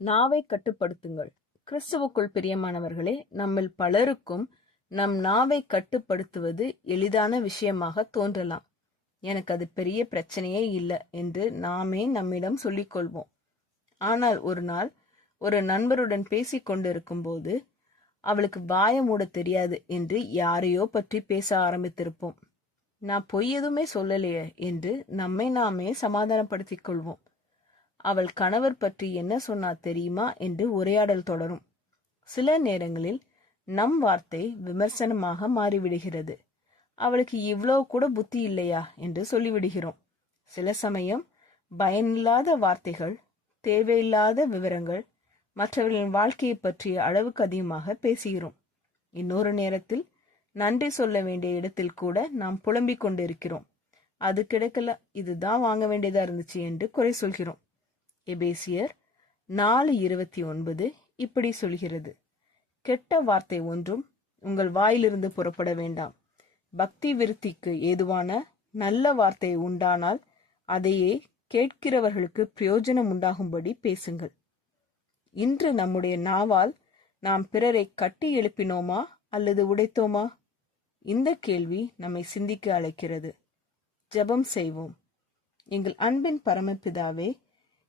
நாவை கட்டுப்படுத்துங்கள். கிறிஸ்துவுக்குள் பிரியமானவர்களே, நம்மில் பலருக்கும் நம் நாவை கட்டுப்படுத்துவது எளிதான விஷயமாக தோன்றலாம். எனக்கு அது பெரிய பிரச்சனையே இல்லை என்று நாமே நம்மிடம் சொல்லிக் கொள்வோம். ஆனால் ஒரு நாள் ஒரு நண்பருடன் பேசிக் கொண்டிருக்கும் போது அவளுக்கு வாய மூட தெரியாது என்று யாரையோ பற்றி பேச ஆரம்பித்திருப்போம். நான் பொய் எதுவுமே சொல்லலையே என்று நம்மை நாமே சமாதானப்படுத்திக் கொள்வோம். அவள் கணவர் பற்றி என்ன சொன்னா தெரியுமா என்று உரையாடல் தொடரும். சில நேரங்களில் நம் வார்த்தை விமர்சனமாக மாறிவிடுகிறது. அவளுக்கு இவ்வளவு கூட புத்தி இல்லையா என்று சொல்லிவிடுகிறோம். சில சமயம் பயனில்லாத வார்த்தைகள், தேவையில்லாத விவரங்கள், மற்றவர்களின் வாழ்க்கையை பற்றிய அளவுக்கு அதிகமாக பேசுகிறோம். இன்னொரு நேரத்தில் நன்றி சொல்ல வேண்டிய இடத்தில் கூட நாம் புலம்பிக் கொண்டிருக்கிறோம். அது கிடைக்கல, இதுதான் வாங்க வேண்டியதா இருந்துச்சு என்று குறை சொல்கிறோம். எபேசியர் 4:29 இப்படி சொல்கிறது: கெட்ட வார்த்தை ஒன்றும் உங்கள் வாயிலிருந்து புறப்பட வேண்டாம். பக்தி விருத்திக்கு ஏதுவான நல்ல வார்த்தை உண்டானால் அதையே கேட்கிறவர்களுக்கு பிரயோஜனம் உண்டாகும்படி பேசுங்கள். இன்று நம்முடைய நாவால் நாம் பிறரை கட்டி எழுப்பினோமா அல்லது உடைத்தோமா? இந்த கேள்வி நம்மை சிந்திக்க அழைக்கிறது. ஜெபம் செய்வோம். எங்கள் அன்பின் பரமபிதாவே,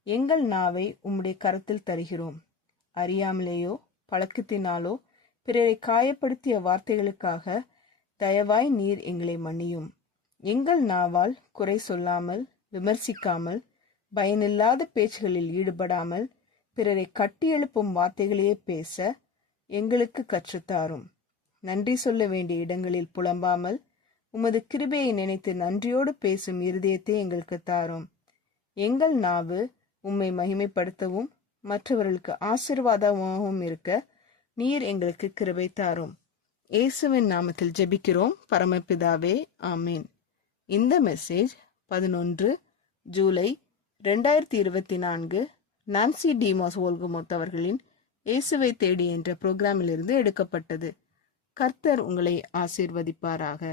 எங்கள் நாவை உம்முடைய கரத்தில் தருகிறோம். அறியாமலேயோ பழக்கத்தினாலோ பிறரை காயப்படுத்திய வார்த்தைகளுக்காக தயவாய் நீர் எங்களை மன்னியும். எங்கள் நாவால் குறை சொல்லாமல், விமர்சிக்காமல், பயனில்லாத பேச்சுகளில் ஈடுபடாமல், பிறரை கட்டி எழுப்பும் வார்த்தைகளையே பேச எங்களுக்கு கற்றுத்தாரும். நன்றி சொல்ல வேண்டிய இடங்களில் புலம்பாமல், உமது கிருபையை நினைத்து நன்றியோடு பேசும் இருதயத்தை எங்களுக்கு தாரும். எங்கள் நாவு உம்மை மகிமைப்படுத்தவும் மற்றவர்களுக்கு ஆசீர்வாதமாகவும் இருக்க நீர் எங்களுக்கு கிருபை தாரும். இயேசுவின் நாமத்தில் ஜெபிக்கிறோம் பரமபிதாவே, ஆமீன். இந்த மெசேஜ் 11 ஜூலை 2024 நான்சி டிமாஸ் ஓல்கமோத் அவர்களின் இயேசுவை தேடி என்ற புரோகிராமிலிருந்து எடுக்கப்பட்டது. கர்த்தர் உங்களை ஆசீர்வதிப்பாராக.